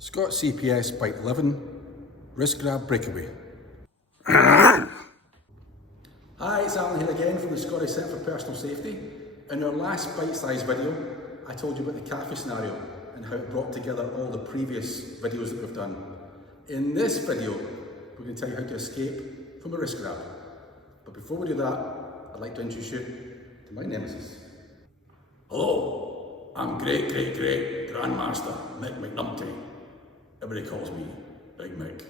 ScotCPS Bite 11, Wrist Grab Breakaway. Hi, it's Alan here again from the Scottish Centre for Personal Safety. In our last bite-sized video, I told you about the cafe scenario and how it brought together all the previous videos that we've done. In this video, we're going to tell you how to escape from a wrist grab. But before we do that, I'd like to introduce you to my nemesis. Hello, I'm great Grandmaster Mick McNumpty. Everybody calls me Big Mick.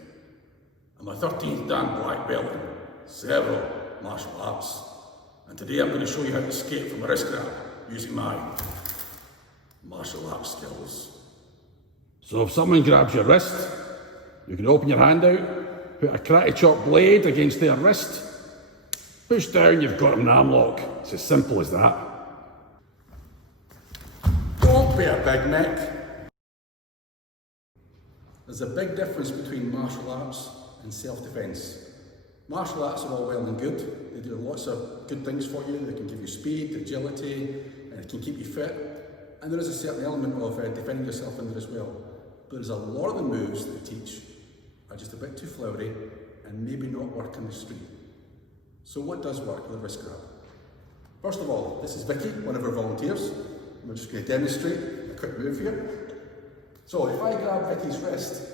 I'm a 13th Dan black belt in several martial arts. And today I'm going to show you how to escape from a wrist grab using my martial arts skills. So if someone grabs your wrist, you can open your hand out, put a karate chop blade against their wrist, push down, you've got them in arm lock. It's as simple as that. Don't be a Big Mick. There's a big difference between martial arts and self-defense. Martial arts are all well and good. They do lots of good things for you. They can give you speed, agility, and it can keep you fit. And there is a certain element of defending yourself in there as well. But there's a lot of the moves that they teach are just a bit too flowery and maybe not work in the street. So what does work with a wrist grab? First of all, this is Vicky, one of our volunteers. We're just going to demonstrate a quick move here. So if I grab Vicky's wrist,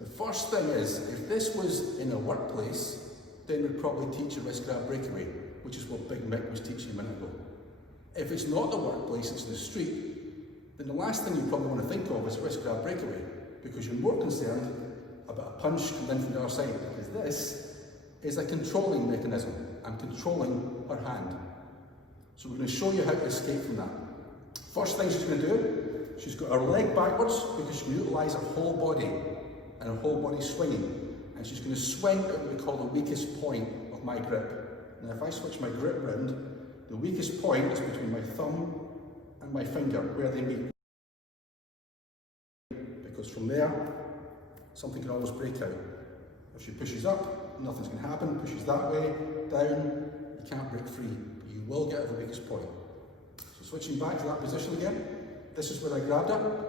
the first thing is, if this was in a workplace, then we'd probably teach a wrist grab breakaway, which is what Big Mick was teaching a minute ago. If it's not the workplace, it's the street, then the last thing you probably want to think of is wrist grab breakaway, because you're more concerned about a punch coming in from the other side, because this is a controlling mechanism. I'm controlling her hand. So we're going to show you how to escape from that. First thing she's going to do, she's got her leg backwards because she can utilise her whole body and her whole body swinging. And she's going to swing at what we call the weakest point of my grip. Now if I switch my grip round, the weakest point is between my thumb and my finger, where they meet. Because from there, something can always break out. If she pushes up, nothing's going to happen. Pushes that way, down, you can't break free. But you will get at the weakest point. So switching back to that position again, this is where I grabbed her.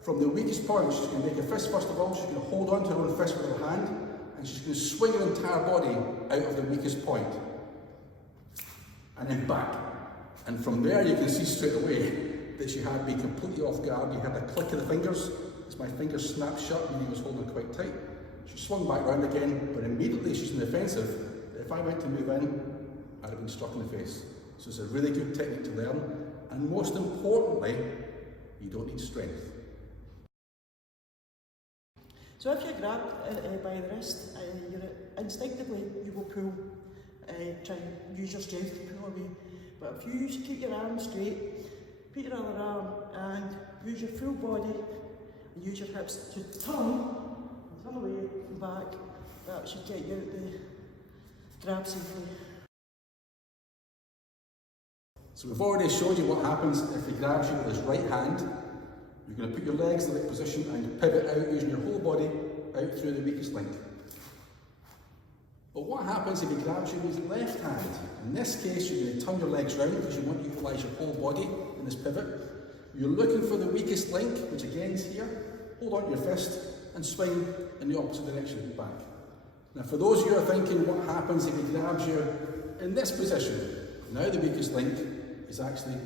From the weakest point, she's going to make a fist first of all. She's going to hold on to her own fist with her hand, and she's going to swing her entire body out of the weakest point. And then back. And from there you can see straight away that she had me completely off guard. You heard the click of the fingers as my fingers snapped shut, meaning I was holding her quite tight. She swung back round again, but immediately she's in the defensive. If I went to move in, I'd have been struck in the face. So it's a really good technique to learn. And most importantly, you don't need strength. So if you're grabbed by the wrist, instinctively you will pull, try and use your strength to pull away. But if you keep your arm straight, put your other arm and use your full body and use your hips to turn away and back, that should get you out the grab safely. So we've already showed you what happens if he grabs you with his right hand. You're going to put your legs in the right position and pivot out using your whole body out through the weakest link. But what happens if he grabs you with his left hand? In this case, you're going to turn your legs round because you want to utilise your whole body in this pivot. You're looking for the weakest link, which again is here. Hold on to your fist and swing in the opposite direction, back. Now for those of you who are thinking, what happens if he grabs you in this position? Now the weakest link is actually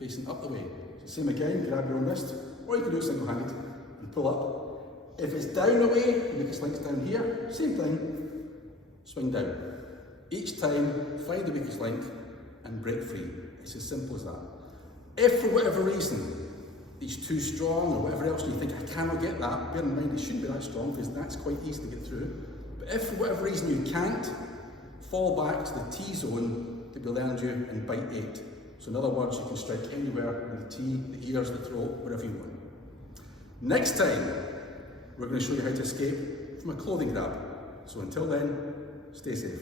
facing up the way. So same again, grab your own wrist, or you can do it single-handed and pull up. If it's down away, the weakest link's down here, same thing, swing down. Each time, find the weakest link and break free. It's as simple as that. If for whatever reason, it's too strong or whatever else, and you think, I cannot get that, bear in mind it shouldn't be that strong because that's quite easy to get through. But if for whatever reason you can't, fall back to the T-zone that we learned you in bite 8. So in other words, you can strike anywhere in the T, the ears, the throat, wherever you want. Next time, we're going to show you how to escape from a clothing grab. So until then, stay safe.